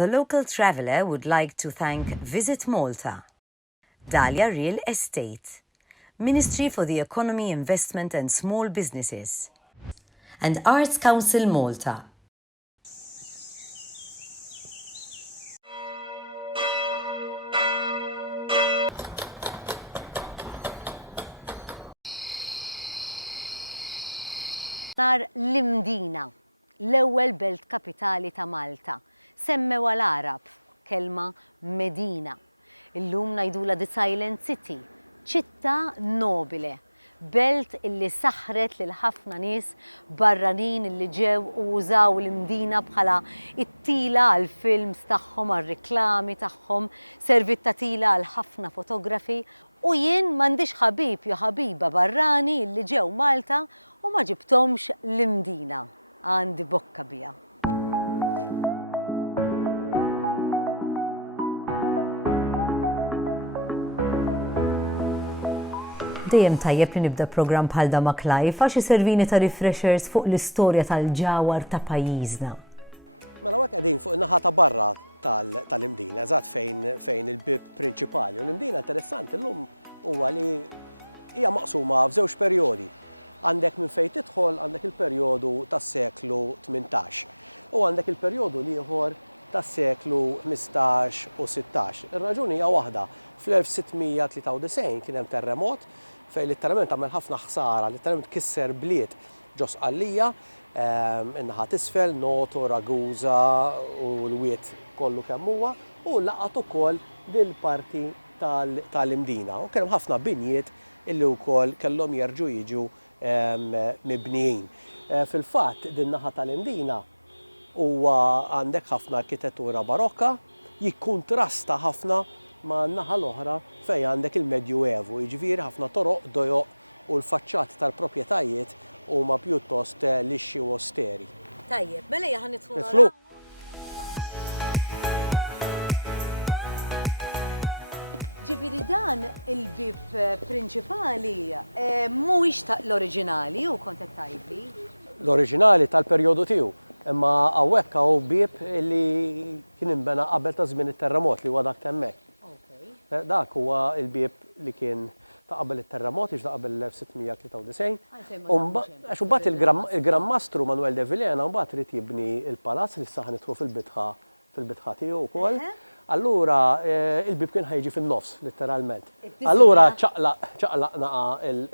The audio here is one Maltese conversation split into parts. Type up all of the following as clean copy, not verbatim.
The local traveller would like to thank Visit Malta, Dahlia Real Estate, Ministry for the Economy, Investment and Small Businesses, and Arts Council Malta. Nar l-Mdina, l-ewwel belt kapitali ta' Malta, semmewa l-Arab, kelma Medina. Illum ngħidula the Silent City, ċittà nobile, belt illi saħret lil ħafna nies barranin illi ġew u użaw l-Mdina bħala it-tila għal films tagħhom, għal riklami tagħhom, servit ta' tila għal ħafna fotografi u jien m'għandix ħabib jew ħabiba barrani illi ġew Malta u ma ġibtomx l-Mdina. Għandi bokka bija. Dejjem tajjeb li nibda programm bħal da ma' Clive għax iservini ta' refreshers fuq l-istorja tal-ġawar ta' pajjiżna. Mela hekk qegħdin fuq in-naħa ta' barra tal-Mdina, eżatt fejn il-bib prinċipali. U l-Mdina interessanti llum huwa li hija maqsuma f'żewġ perjodi. Għandek minn fejn tidħol għandek il-perjodu tas-seklu 18 u għandek il-perjodu ieħor tas-seklu 15 u 16. Ir-raġuni hija waħda. Fl-1693 kien hemm terremot fejn letteralment għamel ħafna ħsara, letteralment kisser bliet ġos qallija, in-naħa t'isfel, Noto, Ragusa u l-wiet kollu kemm huwa u laqat ukoll dil-parti tal-Mdina. U kien hemm ħafna binjiet illi wkoll kellhom jerġgħu jiġu mibnijin. Fil-fatt din naħa tal-Mdina huwa għandek ħafna arkitettura barokka, jikkuntrasta ħafna ma' naħa l-oħra fejn għandek il-Medju Evu, jiġifieri ħafna toroq, dojoq u l-faċċat tal-proprjetajiet huma pjuttost lixxi u osteri. Tajjeb, mela ħan nidħlu. Ġifieri dan il-bib prinċipali mhuwiex ta' l-oriġinali u kont qed tgħidli? L-oriġinali tal-perjodu tiegħu, imma hawnhekk hawn bib li kien inbena qabel ta' żmien it-terremot li huwa dak hemmhekk. Dak huwa l-bib li kien ta' qabel it-terremot, ta' qabel 1693. Għax imbagħad il-Gran Mastru Manuel de Villena mbagħad rid jibni l-palazz li issa ħanidħlu fil-bitħa tiegħu wkoll. Allura il-bib kien ħajġi fin-nofs, letteralment. Allura ċaqlaq naqa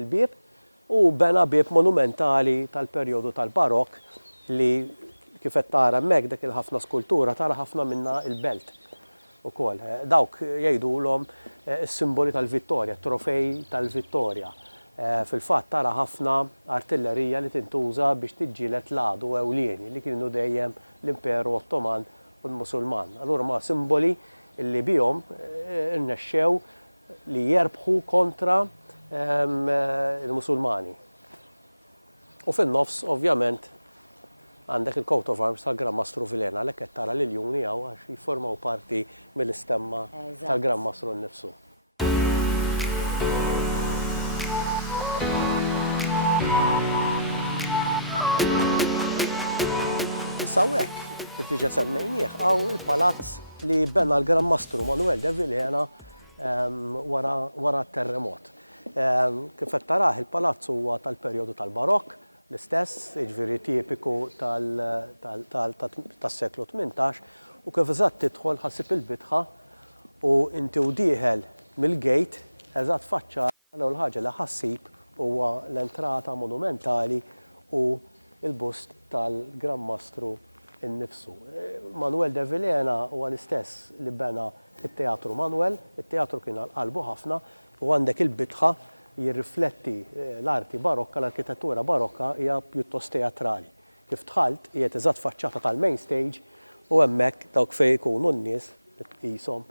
il-bib u bena bib monumentali tal-perjodu tal-barokk li kif qed tara hemmhekk dak il-ħafna skultura tara ħafna minnha il-belt ukoll. Dawk jgħidulhom is-simboli tal-vittorja, trofej tal-vittorja. Fil-fatt tara ħafna artillerija li tintuża biex tiġġieled l-għadu ewlieni li kienu dejjem l-Imperu Ottoman u l-Musulman. Allura ma' simboli li bihom irnexxew li jerbħu kontra il-Musulmani. U fin-nofs, ovvjament, għandek il-coat of arms tal-Gran Mastru Villena għalhekk qed tara l-iljuni hawn għax jiffurmaw parti mill-istemma tal-Gran Mastru nnifsu. Issa hekk kif diġà semmejnieh hawn il-palazz li bena l-Gran Mastru Manuel de Villena wara t-terremot. Kif qed tarah il-palazz huwa tal-perjodu tal-barokk, l-istess, jiġifieri tipiku tas-seklu 18 u kif eżatt tidħol ħassib il-bitħa u inti dieħel mill-gejt eżatt faċċata l-ewwel ħaġa li ħassib huwa l-entrata monumentali u l-bust tal-Gran Mastru innifsu. Manuel de Villena huwa l-istess li bena it-Teatru Manuel, it-teatru kien qalbu ħafna u għandek il-bitħa jirrifletti l-arti barokka, l-arkitettura barokka hija pjuttost teatrali. Kif tħalt qiegħed eżatt faċċata tal-main stage u hemmhekk dawk fejn ikunu n-nies qishom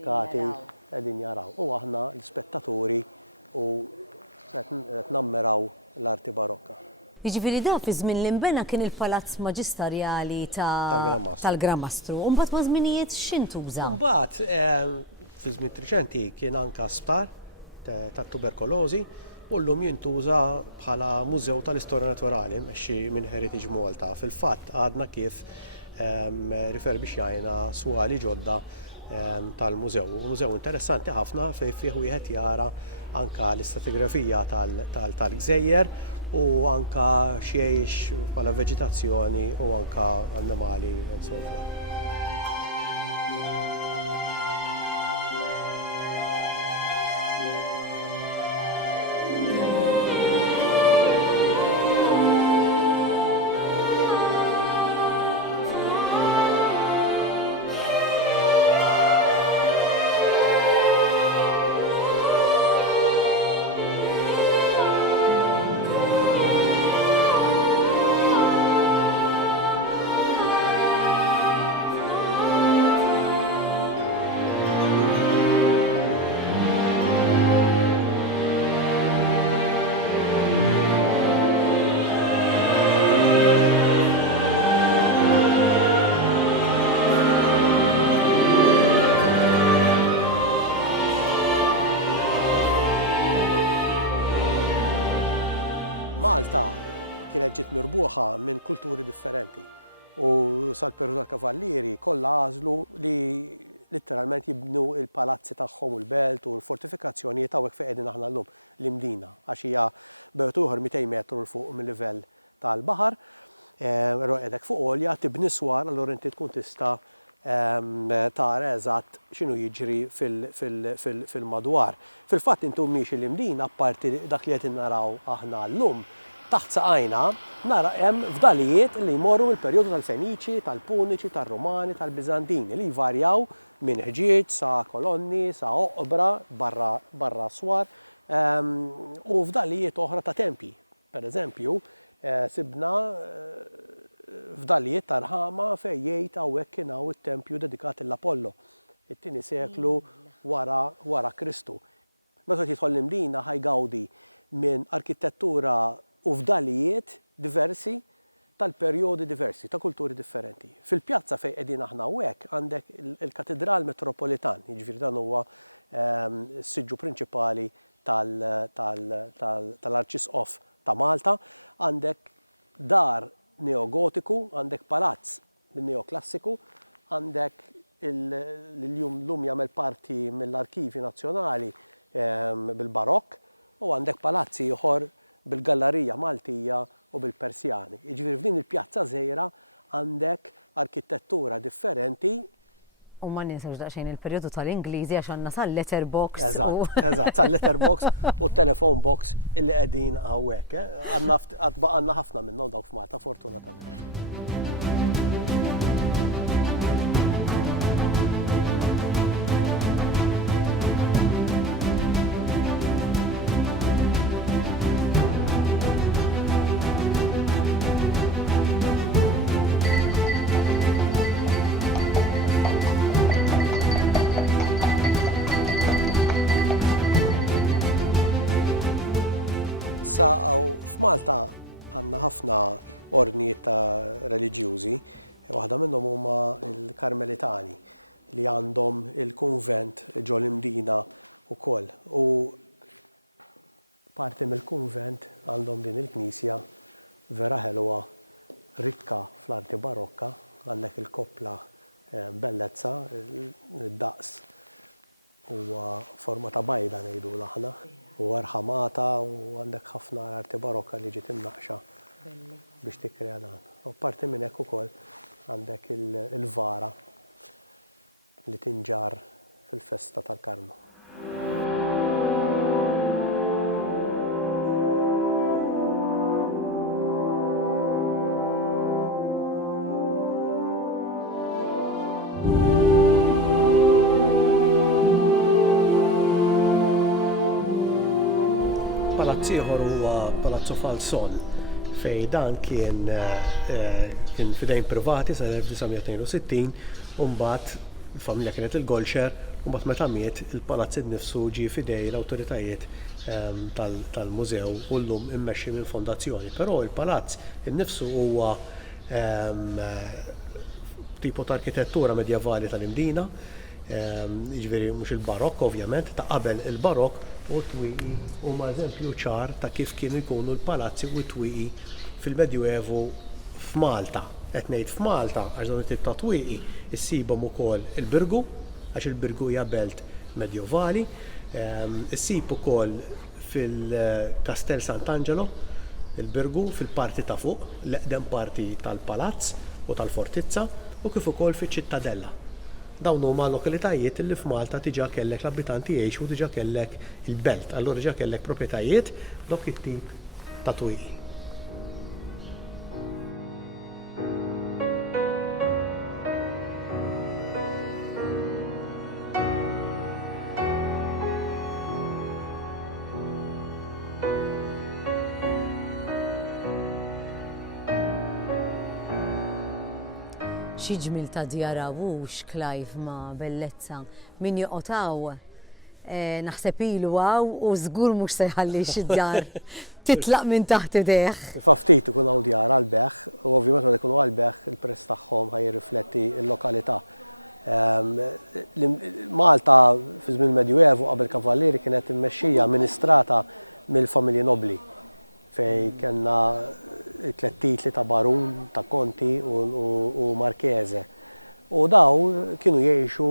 qegħdin jaraw. U aħna l-spettaturi u qed nammiraw l-arti barokka. Jiġifieri da fi żmien li nbena kien il-Palazz Maġistarjali tal-Gran Mastru. U mbagħad ma' żminijiet x'intuża? Mbagħad fi żmien riċenti kien anke sptar tat-tuberkolożi u llum jintuża bħala mużew tal-istorja naturali mexxi minn Heritage Malta. Fil-fatt għadna kif riferbixxajna swali ġodda tal-mużew. Mużew interessanti ħafna fejn fih wieħed jara anka l-istratigrafija tal-gżejjer u anka xejx bħala veġitazzjoni u anka annimali and so forth. Malta kienet ġiet mirbuħa minn kulturi differenti u sal-perjodu tal-kavallieri kollha għażlu li letteralment jibnu il-palazzi tagħhom u l-belt u l-fortifikazzjonijiet hawnhekk fejn qegħdin aħna llum l-Mdina għax hija bejgħet ieħor 200 metru l fuq mill-livell tal-baħar. Qiegħdek fuq għolja tibni swar allura inti tkun tista' tara eżatt x'inhu jiġri fil-madwar. Fil-fatt intom mhix il-Mdina apparti dak li qed naraw aħna llum taħt saqajna nara hemm fdalijiet li jmorru mill-perjodu tal-Feniċi, tal-Puniċi, tar-Rumani, tal-Biżantini li jvarjaw minn ħġieġ sa kolonni, sa oqbra barra swar u fdalijiet oħra ta' tempji. Pereżempju, sibna fdalijiet ta' rħama fejn jgħid hawnhekk kien hawn it-tempju dedikat l-Apollo, it-tieni seklu wara Kristu. Meta jidħol l-Mdina ħajgawdi minn arkitettura u fdalijiet diversi tal-perjodi diversi, ta' kulturi differenti. Fil-pjazza fejn qegħdin aħna hawnhekk għandek il-Katedral Metropolitan, jiġifieri dan huwa s-siġġu prinċipali tal-Arċisqof ta' Malta, għandek dar neogotiku, għandek palazz neoklassiku, għandek l-lum jagħmel parti mill-Arkivi Nazzjonali bil-Barokk u għandek palazzi ieħor bil-Gallerija Maltija u bil-Persjani. Jiġifieri f'din il-pjazza żgħira għandek arkitettura differenti. U ma ninsax daqsxejn il-perjodu tal-Ingliżi għax għandna sal-letterbox. Eżatt, sal-letterbox u telephone box illi qegħdin hawnhekk. Għandna ħafna minnhom dawk f'Malta fortunatament. F'Malta għandna ħafna ordnijiet ta' reliġjużi, waħda minnhom huma l-Karmelitani li għandhom il-kunvent ġol Mdina wkoll. U parti mill-kunvent għandhom din il-knisja vera ħelwa rikka fl-arti barokka, għandek il-koppla bellezza, id-daqs huwa forma ta' bajda ngħidu aħna. U arħamata u għandek ħafna arti barokka li ġiet imnaqxa biex tikkrea dan. U parti minn hekk ukoll għandek il-vara li tinġar fil-festa tal-Karnu. Palazz ieħor huwa Palazzo Falson fejn dan kien fidejn privati sal-1962 u mbagħad il-familja kienet il-Golxer u mbagħad meta miet il-palazz innifsu ġie fidej l-awtoritajiet tal-mużew u llum immexxi minn fondazzjoni. Però il-palazz innifsu huwa tipo ta' arkitettura medjevali tal-Mdina, jiġifieri mhux il-barokk ovvjament, ta' qabel il-barokk u t-twieqi huma eżempju ċar ta' kif kienu jkunu l-palazzi u t-twieqi fil-Medjuevu f'Malta. qed ngħid f'Malta għax dawn it-tip ta' twieqi issibhom ukoll il-Birgu għax il-Birgu hija belt medjevali, issib ukoll fil-Kastell Sant'Angelo il-Birgu fil-parti ta' fuq, l-eqdem parti tal-Palazz u tal-Fortizza u kif ukoll fiċ-Ċittadella. Dawn huma lokalitajiet li f'Malta diġà kellek l-abitanti jgħixu u diġà kellek il-belt, allura diġà kellek proprjetajiet dok it-tip ta' twieqi. Xi ġmil ta' djarawux Clive ma' bellezza min joqotaw naħseb ilu għaw u żgur mhux se jħalli xid-djar titlaq minn taħt idejh. Faftit ikun hawn djar għall-beħ u ovvjament meta jkunu għall-beħ il-prezz tagħhom ħajrifletti l-lokalità. Malta fi żmien Medjuevu qabel kavallieri kienet immexxija amministrata mill-familji nobli fej kellna tliet titli ta' barun, ta' konti u markeze. U daw kienu jgħixu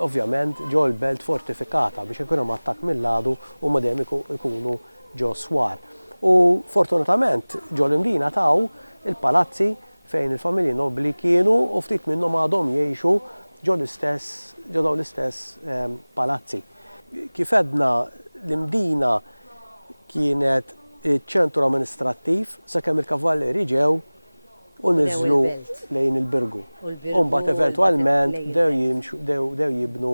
ovvjament ġo l-belt fortifikata biex ikunu hemm attakk mill-għadu u ma dejjem ikunu ġo swar. U fortunatament ġo l-Mdina taw il-palazzi fejn il-familji nobli kienu u ftit minnhom għadhom jgħixu ġo daw l-istess palazzi. Kif edna l-Mdina kienet iċ-ċentru amministrattiv sakemm il-kavalleri ġew u niżlu lejn il-Birgu. U mbagħad eventwalment dew jibnu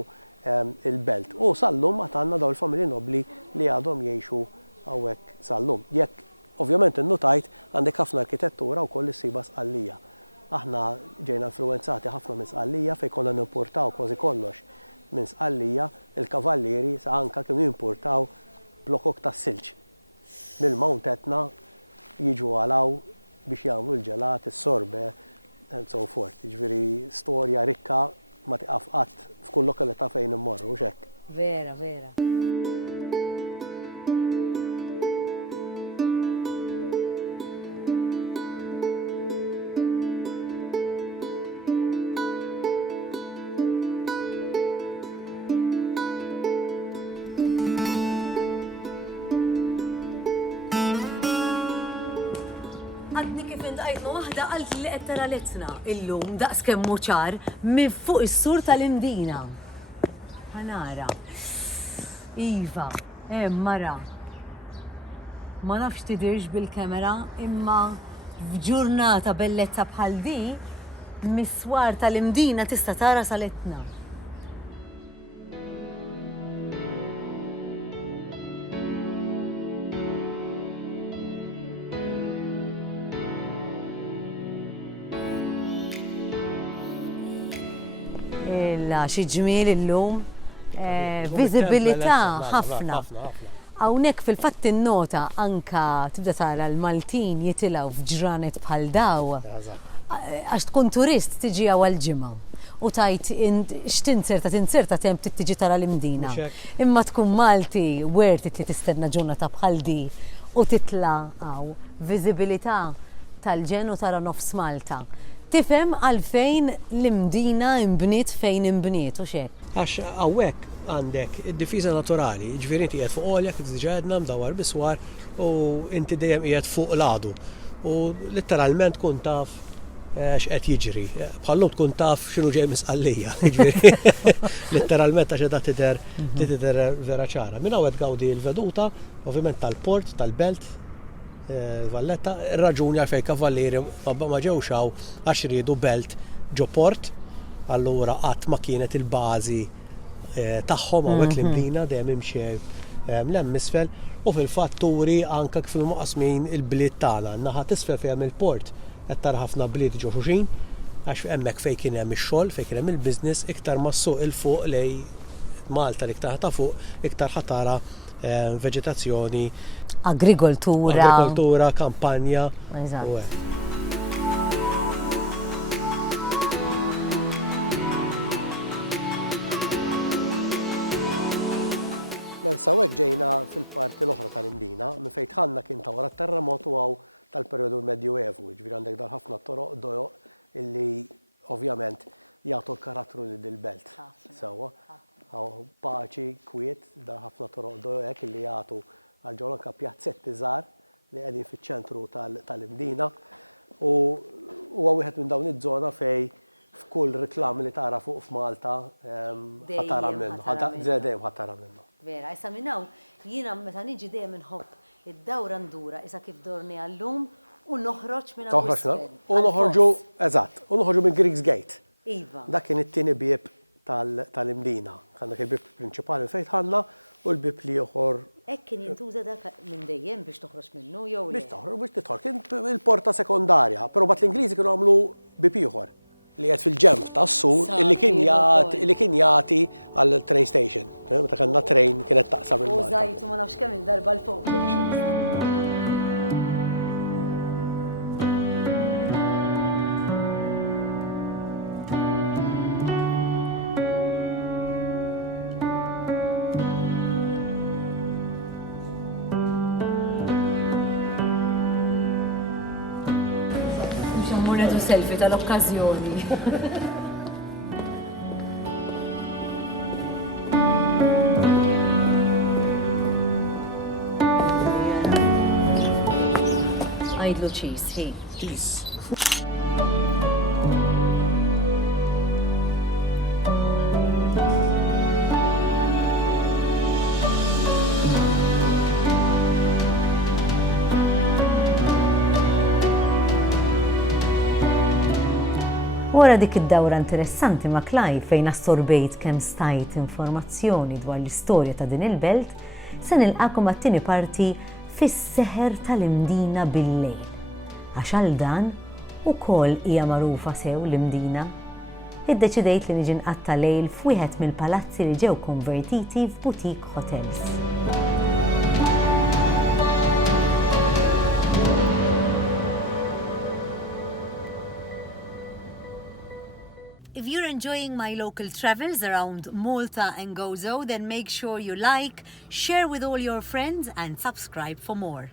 il-belt. U sal-lum ma għandna dawn il-familji nobli li għadhom jgħixu hawnhekk sal-lum. Jekk ovvjament innutajt għandek ħafna arkitettura wkoll issiba Sqallija. Aħna ġejna influenzati ħafna minn Sqallija fejn konna nimpurtaw kważi kollox minn Sqallija, il-kavallieri sa anke kienu jimpurtaw blokok tas-silġ. Mill-Mount Etna jiġu għalaw biex jagħmlu l-ġelat, is-sorbe, and so forth. Ġifieri storja rikka ma tiqaf qatt f'kull lokalità fejn immorru hekk. Vera, vera. Għadni kif indaqajtna waħda qalt li qed tara letna illum daqs kemm ċar minn fuq is-sur tal-Mdina. Ħanara. Iva, mara. Ma nafx tidirx bil-kamera imma f'ġurnata bellezza bħal di miswar tal-Mdina tista' tara saletna. Xi ġmiel illum, viżibilità ħafna. Hawnhekk fil-fatt innota anka tibda tara l-Maltin jitilgħu f'ġranet bħal daw. Għax tkun turist tiġi għal-ġimgħa u tajt x'tinserta temp tiġi tara l-Mdina. Imma tkun Malti wertit li tistenna ġurnata bħal di u titla' hawn viżibilità tal-ġen u tara nofs Malta. Tifhem għalfejn l-Mdina imbniet fejn imbniet u xek. Għax hawnhekk għandek id-difiża naturali, ġifieri inti qiegħed fuq għolja kif diġà għedna mdawwar biswar u inti dejjem qiegħed fuq l-għadu. U letteralment tkun taf x'qed jiġri. Bħallum tkun taf x'inhu ġej misqallija. Ġifieri letteralment għax qiegħda tidher vera ċara. Minn hawn qed gawdi l-veduta, ovvjament tal-port, tal-belt, Valletta, raġuni għalfej kavallieri ma ġewx hawn għax riedu belt ġo port, allura qatt ma kienet il-bażi tagħhom hawnhekk l-Mdina dejjem imxew l-hemm isfel u fil-fatturi anke kif maqasmin il-bliet tagħna. Naħa t'isfel fejn hemm il-port qed tara ħafna bliet ġo xulxin għax hemmhekk fejn kien hemm ix-xogħol, fejn kien hemm il-business iktar mas-suq il-fuq lej Malta li iktar ta' fuq iktar ħatara veġetazzjoni. Agrikoltura, kampanja. Mela sawek ġejna fil-parti l-oħra tal-Mdina, minn fejn tħanna kien ta' wara t-terremotu għaw tal-perjodu medjuevu, ġifieri għandek dal ħafna toroq dojoq illi ovvjament jagħtu l-karattru lil-belt. Sewwa. Paċi, kwiet, da ħafna toroqdu hekk illi jagħtu għal anke pjazzetti żgħar li qegħdin fiċ-ċentru tal-Mdina. U huwa wieħed minn dawn iż-żona fej f'kull reklam li tara fuq f'Malta ħatara minnu. Dejjem ħatara minnu. Vera, issa minnaw, jiena meta niġi dejjem inħobb id-dawra ndura isa kif dorni għallum u noħroġ minn u noħorġu, eżatt, u noħorġu minn Greeks Gate. Iva. Dak kien it-tieni bieb tal-Mdina. Għandek il-bieb prinċipali fejn ħanna u l-bieb li ieħor. Hekk kien jintuża dak minn dejjem biex toħroġ minnu jew le? Biex tidħol, kien il-porta sekondarja, però bat l-Ingliżi kienu għamlu bieb ieħor li qed fil-ġemp tas-sur illi kien jagħti għall train station. Meta kellna train kienet taqsam il-Malta. Użajtu ma nafx kemm il-darba l-foto. Murnetu selfie tal-okkazjoni. Għajdlu cheese, hi. Cheese. Wara dik id-dawra interessanti ma' Clive fejn assorbejt kemm stajt informazzjoni dwar l-istorja ta' din il-belt, se nilqakom għat-tieni parti fis-seħer tal-Mdina bil-lejl. Għax għal dan ukoll hija magħrufa sew l-Mdina. Iddeċidejt li niġi nqatta' lejl f'wieħed mill-palazzi li ġew konvertiti f'boutique hotels. If you're enjoying my local travels around Malta and Gozo, then make sure you like, share with all your friends and subscribe for more.